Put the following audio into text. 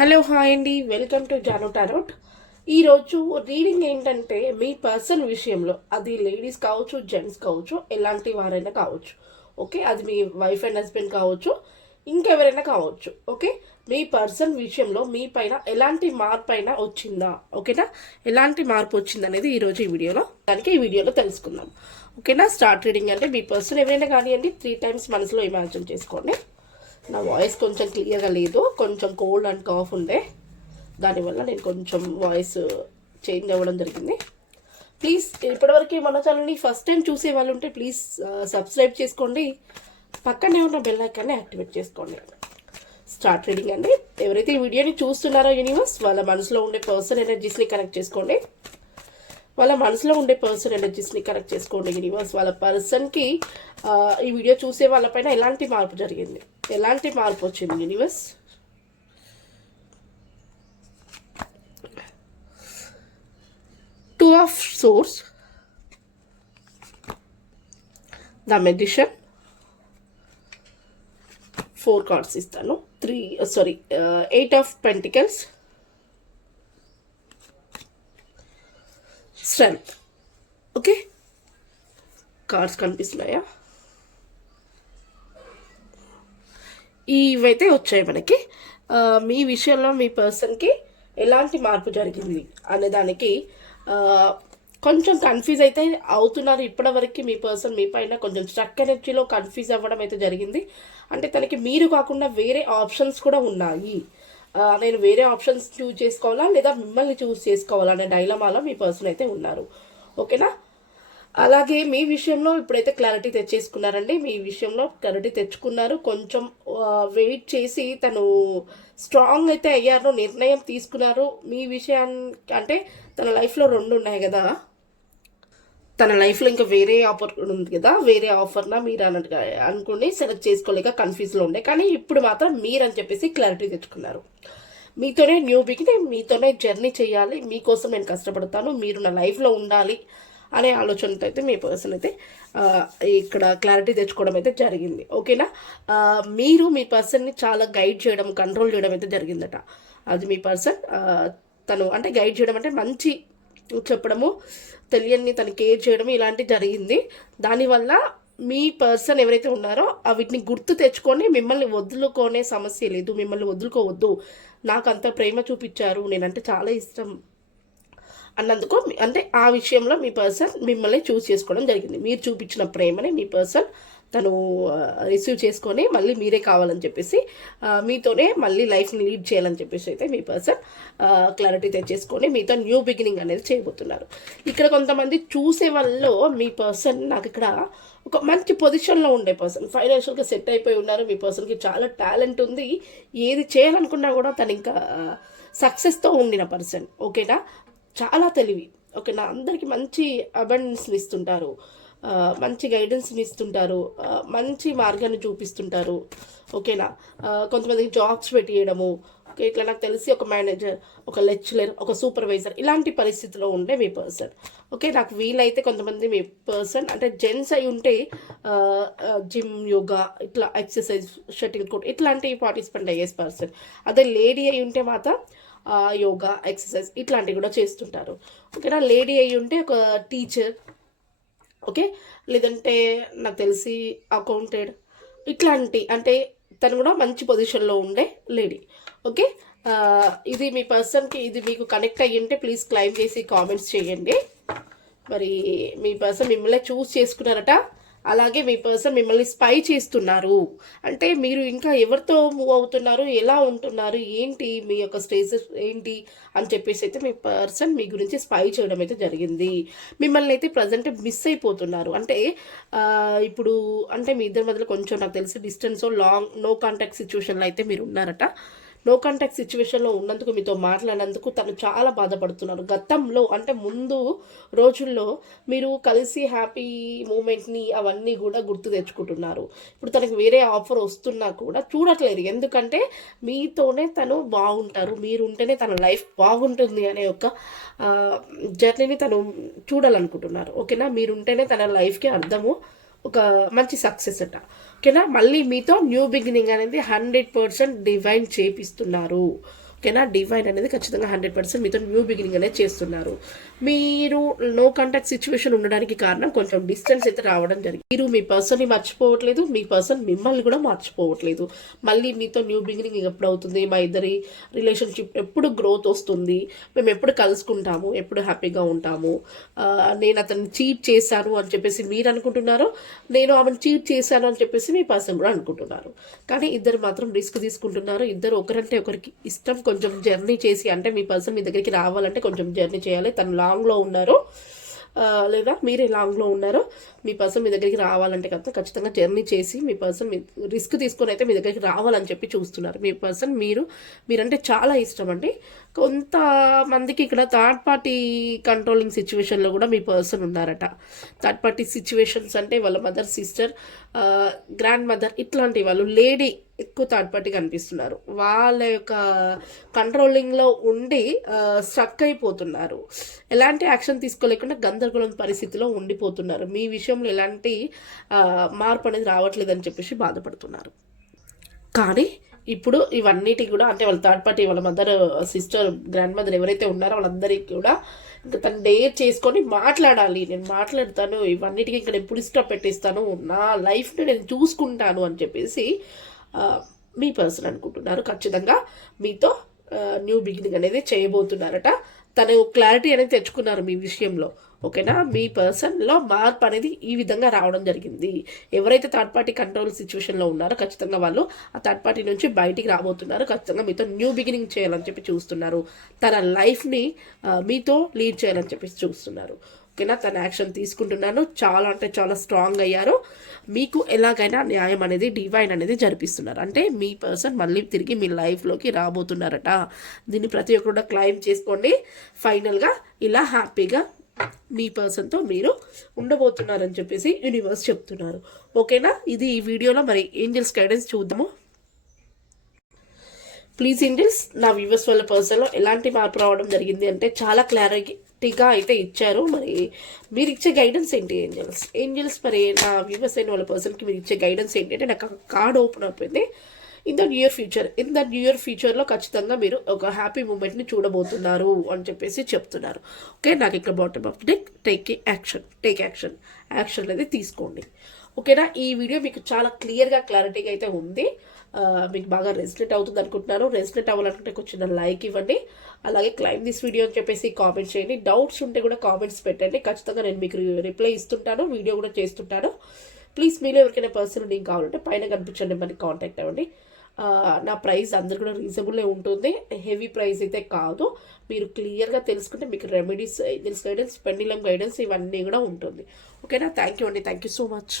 Hello hi అండి. Welcome to Jaano Tarot. ఈరోజు reading ఏంటంటే మీ పర్సన్ విషయంలో అది లేడీస్ కావచ్చు జెంట్స్ కావచ్చు ఎలాంటి వారైనా కావచ్చు. ఓకే అది మీ వైఫ్ అండ్ హస్బెండ్ కావచ్చు ఇంకెవరైనా కావచ్చు. ఓకే మీ పర్సన్ విషయంలో మీ పైన ఎలాంటి మార్పు అయినా వచ్చిందా? ఓకేనా? ఎలాంటి మార్పు వచ్చింది అనేది ఈరోజు ఈ వీడియోలో దానికి ఈ వీడియోలో తెలుసుకుందాం. ఓకేనా? స్టార్ట్ రీడింగ్ అంటే మీ పర్సన్ ఎవరైనా కానివ్వండి త్రీ టైమ్స్ మనసులో ఇమాజిన్ చేసుకోండి. నా వాయిస్ కొంచెం క్లియర్గా లేదు కొంచెం కోల్డ్ అండ్ కాఫ్ ఉండే. దానివల్ల నేను కొంచెం వాయిస్ చేంజ్ అవ్వడం జరిగింది. ప్లీజ్ ఇప్పటివరకు మన ఛానల్ని ఫస్ట్ టైం చూసే వాళ్ళు ఉంటే ప్లీజ్ సబ్స్క్రైబ్ చేసుకోండి. పక్కనే ఉన్న బెల్ ఐకాన్ని యాక్టివేట్ చేసుకోండి. స్టార్ట్ రీడింగ్ అండి. ఎవరైతే ఈ వీడియోని చూస్తున్నారో యూనివర్స్ వాళ్ళ మనసులో ఉండే పర్సన్ ఎనర్జీస్ని కనెక్ట్ చేసుకోండి. వాళ్ళ మనసులో ఉండే పర్సన్ ఎనర్జీస్ని కరెక్ట్ చేసుకోండి యూనివర్స్ వాళ్ళ పర్సన్కి ఈ వీడియో చూసే వాళ్ళపైన ఎలాంటి మార్పు జరిగింది? ఎలాంటి మార్పు వచ్చింది universe two of swords the magician four cards ఇస్తాను. Three sorry eight of pentacles strength okay cards కనిపిస్తున్నాయా? ఇవైతే వచ్చాయి మనకి. మీ విషయంలో మీ పర్సన్కి ఎలాంటి మార్పు జరిగింది అనే దానికి కొంచెం కన్ఫ్యూజ్ అయితే అవుతున్నారు ఇప్పటివరకు మీ పర్సన్ మీ పైన కొంచెం స్ట్రక్ ఎనర్జీలో కన్ఫ్యూజ్ అవ్వడం అయితే జరిగింది. అంటే తనకి మీరు కాకుండా వేరే ఆప్షన్స్ కూడా ఉన్నాయి. నేను వేరే ఆప్షన్స్ చూస్ చేసుకోవాలా లేదా మిమ్మల్ని చూస్ చేసుకోవాలా అనే డైలమాలో మీ పర్సన్ అయితే ఉన్నారు. ఓకేనా? అలాగే మీ విషయంలో ఇప్పుడైతే క్లారిటీ తెచ్చేసుకున్నారండి. మీ విషయంలో క్లారిటీ తెచ్చుకున్నారు. కొంచెం వెయిట్ చేసి తను స్ట్రాంగ్ అయితే అయ్యారు నిర్ణయం తీసుకున్నారు. మీ విషయానికి అంటే తన లైఫ్లో రెండు ఉన్నాయి కదా? తన లైఫ్లో ఇంకా వేరే ఆఫర్ ఉంది కదా వేరే ఆఫర్నా మీరు అన్నట్టుగా అనుకుని సెలెక్ట్ చేసుకోలేక కన్ఫ్యూజ్లో ఉండే. కానీ ఇప్పుడు మాత్రం మీరు అని చెప్పేసి క్లారిటీ తెచ్చుకున్నారు. మీతోనే న్యూ బిగినింగ్ మీతోనే జర్నీ చేయాలి మీకోసం నేను కష్టపడతాను మీరు నా లైఫ్లో ఉండాలి అనే ఆలోచనతో అయితే మీ పర్సన్ అయితే ఇక్కడ క్లారిటీ తెచ్చుకోవడం అయితే జరిగింది. ఓకేనా? మీరు మీ పర్సన్ని చాలా గైడ్ చేయడం కంట్రోల్ చేయడం అయితే జరిగిందట. అది మీ పర్సన్ తను అంటే గైడ్ చేయడం అంటే మంచి చెప్పడము తెలియని తను కేర్ చేయడం ఇలాంటివి జరిగింది. దానివల్ల మీ పర్సన్ ఎవరైతే ఉన్నారో వీటిని గుర్తు తెచ్చుకొని మిమ్మల్ని వదులుకోనే సమస్య లేదు. మిమ్మల్ని వదులుకోవద్దు. నాకు అంత ప్రేమ చూపించారు. నేనంటే చాలా ఇష్టం అన్నందుకు అంటే ఆ విషయంలో మీ పర్సన్ మిమ్మల్ని చూస్ చేసుకోవడం జరిగింది. మీరు చూపించిన ప్రేమని మీ పర్సన్ తను రిసీవ్ చేసుకొని మళ్ళీ మీరే కావాలని చెప్పేసి మీతోనే మళ్ళీ లైఫ్ని లీడ్ చేయాలని చెప్పేసి అయితే మీ పర్సన్ క్లారిటీ తెచ్చేసుకొని మీతో న్యూ బిగినింగ్ అనేది చేయబోతున్నారు. ఇక్కడ కొంతమంది చూసే వాళ్ళలో మీ పర్సన్ నాకు ఇక్కడ ఒక మంచి పొజిషన్లో ఉండే పర్సన్. ఫైనాన్షియల్గా సెట్ అయిపోయి ఉన్నారు. మీ పర్సన్కి చాలా టాలెంట్ ఉంది. ఏది చేయాలనుకున్నా కూడా తను ఇంకా సక్సెస్తో ఉండిన పర్సన్. ఓకేనా? చాలా తెలివి. ఓకేనా అందరికీ మంచి అబండెన్స్ని ఇస్తుంటారు. మంచి గైడెన్స్ని ఇస్తుంటారు మంచి మార్గాన్ని చూపిస్తుంటారు. ఓకేనా కొంతమందికి జాబ్స్ పెట్టియడము. ఓకే ఇట్లా నాకు తెలిసి ఒక మేనేజర్ ఒక లెక్చరర్ ఒక సూపర్వైజర్ ఇలాంటి పరిస్థితిలో ఉండే మీ పర్సన్ ఓకే నాకు వీలైతే కొంతమంది మీ పర్సన్ అంటే జెంట్స్ అయి ఉంటే జిమ్ యోగా ఇట్లా ఎక్సర్సైజ్ షటిల్ కోట్ ఇట్లాంటివి పార్టిసిపేట్ అయ్యే పర్సన్ అదే లేడీ అయి ఉంటే మాత్రం యోగా ఎక్సర్సైజ్ ఇట్లాంటివి కూడా చేస్తుంటారు. ఓకేనా లేడీ అయి ఉంటే ఒక టీచర్ ఓకే? లేదంటే నాకు తెలిసి అకౌంటెడ్ ఇట్లాంటి అంటే తను కూడా మంచి పొజిషన్లో ఉండే లేడీ ఓకే? ఇది మీ పర్సన్కి ఇది మీకు కనెక్ట్ అయ్యింటే ప్లీజ్ క్లైమ్ చేసి కామెంట్స్ చేయండి. మరి మీ పర్సన్ మిమ్మల్ని చూస్ చేసుకున్నారట. అలాగే మీ పర్సన్ మిమ్మల్ని స్పై చేస్తున్నారు. అంటే మీరు ఇంకా ఎవరితో మూవ్ అవుతున్నారు ఎలా ఉంటున్నారు ఏంటి మీ యొక్క స్టేజెస్ ఏంటి అని చెప్పేసి అయితే మీ పర్సన్ మీ గురించి స్పై చేయడం అయితే జరిగింది. మిమ్మల్ని అయితే ప్రజెంట్ మిస్ అయిపోతున్నారు. అంటే ఇప్పుడు అంటే మీ ఇద్దరి మధ్యలో కొంచెం నాకు తెలిసి డిస్టెన్స్ లాంగ్ నో కాంటాక్ట్ సిచ్యువేషన్లో అయితే మీరు ఉన్నారట. నో కాంటాక్ట్ సిచ్యువేషన్లో ఉన్నందుకు మీతో మాట్లాడినందుకు తను చాలా బాధపడుతున్నారు. గతంలో అంటే ముందు రోజుల్లో మీరు కలిసి హ్యాపీ మూమెంట్ని అవన్నీ కూడా గుర్తు తెచ్చుకుంటున్నారు. ఇప్పుడు తనకు వేరే ఆఫర్ వస్తున్నా కూడా చూడట్లేదు. ఎందుకంటే మీతోనే తను బాగుంటారు. మీరు ఉంటేనే తన లైఫ్ బాగుంటుంది అనే ఒక జర్నీని తను చూడాలనుకుంటున్నారు. ఓకేనా మీరు ఉంటేనే తన లైఫ్కి అర్థము ఒక మంచి సక్సెస్ అట. ఓకేనా మళ్ళీ మీతో న్యూ బిగినింగ్ అనేది హండ్రెడ్ పర్సెంట్ డివైన్ చేపిస్తున్నారు. ఓకేనా డివైన్ అనేది ఖచ్చితంగా హండ్రెడ్ పర్సెంట్ మీతో న్యూ బిగినింగ్ అనేది చేస్తున్నారు. మీరు నో కాంటాక్ట్ సిచ్యువేషన్ ఉండడానికి కారణం కొంచెం డిస్టెన్స్ అయితే రావడం జరిగింది. మీరు మీ పర్సన్ని మర్చిపోవట్లేదు మీ పర్సన్ మిమ్మల్ని కూడా మర్చిపోవట్లేదు. మళ్ళీ మీతో న్యూ బిగినింగ్ ఎప్పుడు అవుతుంది? మా ఇద్దరి రిలేషన్షిప్ ఎప్పుడు గ్రోత్ వస్తుంది? మేము ఎప్పుడు కలుసుకుంటాము? ఎప్పుడు హ్యాపీగా ఉంటాము? నేను అతను చీట్ చేశాను అని చెప్పేసి మీరు అనుకుంటున్నారు నేను ఆమెను చీట్ చేశాను అని చెప్పేసి మీ పర్సన్ కూడా అనుకుంటున్నారు. కానీ ఇద్దరు మాత్రం రిస్క్ తీసుకుంటున్నారు. ఇద్దరు ఒకరంటే ఒకరికి ఇష్టం కొంచెం జర్నీ చేసి అంటే మీ పర్సన్ మీ దగ్గరికి రావాలంటే కొంచెం జర్నీ చేయాలి. తను లాంగ్లో ఉన్నారు. లేదా మీరే లాంగ్లో ఉన్నారో. మీ పర్సన్ మీ దగ్గరికి రావాలంటే కదా ఖచ్చితంగా జర్నీ చేసి మీ పర్సన్ మీ రిస్క్ తీసుకొని అయితే మీ దగ్గరికి రావాలని చెప్పి చూస్తున్నారు. మీ పర్సన్ మీరు మీరంటే చాలా ఇష్టం అండి. కొంతమందికి ఇక్కడ థర్డ్ పార్టీ కంట్రోలింగ్ సిచ్యువేషన్లో కూడా మీ పర్సన్ ఉన్నారట. థర్డ్ పార్టీ సిచ్యువేషన్స్ అంటే వాళ్ళ మదర్ సిస్టర్ గ్రాండ్ మదర్ ఇట్లాంటి వాళ్ళు లేడీ ఎక్కువ థర్డ్ పార్టీ కనిపిస్తున్నారు. వాళ్ళ యొక్క కంట్రోలింగ్లో ఉండి స్ట్రక్ అయిపోతున్నారు. ఎలాంటి యాక్షన్ తీసుకోలేకుండా గందరగోళం పరిస్థితిలో ఉండిపోతున్నారు. మీ విషయంలో ఎలాంటి మార్పు అనేది రావట్లేదని చెప్పేసి బాధపడుతున్నారు. కానీ ఇప్పుడు ఇవన్నిటి కూడా అంటే వాళ్ళ థర్డ్ పార్టీ వాళ్ళ మదర్ సిస్టర్ గ్రాండ్ మదర్ ఎవరైతే ఉన్నారో వాళ్ళందరికీ కూడా ఇంకా తను డేర్ చేసుకొని మాట్లాడాలి. నేను మాట్లాడతాను ఇవన్నిటికీ ఇంకా నేను పులి పెట్టేస్తాను నా లైఫ్ని నేను చూసుకుంటాను అని చెప్పేసి మీ పర్సన్ అనుకుంటున్నారు. ఖచ్చితంగా మీతో న్యూ బిగినింగ్ అనేది చేయబోతున్నారట. తను క్లారిటీ అనేది తెచ్చుకున్నారు మీ విషయంలో. ఓకేనా? మీ పర్సన్లో మార్పు అనేది ఈ విధంగా రావడం జరిగింది. ఎవరైతే థర్డ్ పార్టీ కంట్రోల్ సిచ్యువేషన్లో ఉన్నారో ఖచ్చితంగా వాళ్ళు ఆ థర్డ్ పార్టీ నుంచి బయటికి రాబోతున్నారు. ఖచ్చితంగా మీతో న్యూ బిగినింగ్ చేయాలని చెప్పి చూస్తున్నారు. తన లైఫ్ని మీతో లీడ్ చేయాలని చెప్పి చూస్తున్నారు. ఓకేనా తన యాక్షన్ తీసుకుంటున్నాను. చాలా అంటే చాలా స్ట్రాంగ్ అయ్యారు. మీకు ఎలాగైనా న్యాయం అనేది డివైన్ అనేది జరిపిస్తున్నారు. అంటే మీ పర్సన్ మళ్ళీ తిరిగి మీ లైఫ్లోకి రాబోతున్నారట. దీన్ని ప్రతి ఒక్కరు కూడా క్లైమ్ చేసుకోండి. ఫైనల్గా ఇలా హ్యాపీగా మీ పర్సన్తో మీరు ఉండబోతున్నారని చెప్పేసి యూనివర్స్ చెప్తున్నారు. ఓకేనా ఇది ఈ వీడియోలో మరి ఏంజల్స్ గైడెన్స్ చూద్దాము. ప్లీజ్ ఏంజల్స్ నా వ్యూవర్స్ వాళ్ళ పర్సన్లో ఎలాంటి మార్పు రావడం జరిగింది అంటే చాలా క్లారిటీ గట్టిగా అయితే ఇచ్చారు. మరి మీరు ఇచ్చే గైడెన్స్ ఏంటి ఏంజల్స్ ఏంజల్స్ మరి నా వ్యూవర్స్ అయిన వాళ్ళ పర్సన్కి మీరు ఇచ్చే గైడెన్స్ ఏంటి? అంటే నాకు కార్డ్ ఓపెన్ అయిపోయింది. In the new year future in the new year ఫ్యూచర్లో ఖచ్చితంగా మీరు ఒక హ్యాపీ మూమెంట్ని చూడబోతున్నారు అని చెప్పేసి చెప్తున్నారు. ఓకే నాకు ఇక్కడ bottom of deck take action take action action అనేది తీసుకోండి. ఓకేనా ఈ వీడియో మీకు చాలా క్లియర్గా క్లారిటీగా అయితే ఉంది. మీకు బాగా రెసినేట్ అవుతుంది అనుకుంటున్నాను. రెసినేట్ అవ్వాలనుకుంటే కొంచెం లైక్ ఇవ్వండి. అలాగే క్లైమ్ దిస్ వీడియో అని చెప్పేసి కామెంట్స్ చేయండి. డౌట్స్ ఉంటే కూడా కామెంట్స్ పెట్టండి. ఖచ్చితంగా నేను మీకు రిప్లై ఇస్తుంటాను. వీడియో కూడా చేస్తుంటాను. ప్లీజ్ మీలో ఎవరికైనా పర్సన్ లింక్ కావాలంటే పైన కనిపించండి మరి కాంటాక్ట్ అవ్వండి. నా ప్రైస్ అందరు కూడా రీజనబుల్లే ఉంటుంది. హెవీ ప్రైస్ అయితే కాదు. మీరు క్లియర్గా తెలుసుకుంటే మీకు remedies angels guidance pendulum guidance ఇవన్నీ కూడా ఉంటుంది. ఓకేనా? థ్యాంక్ యూ అండి. Thank you so much.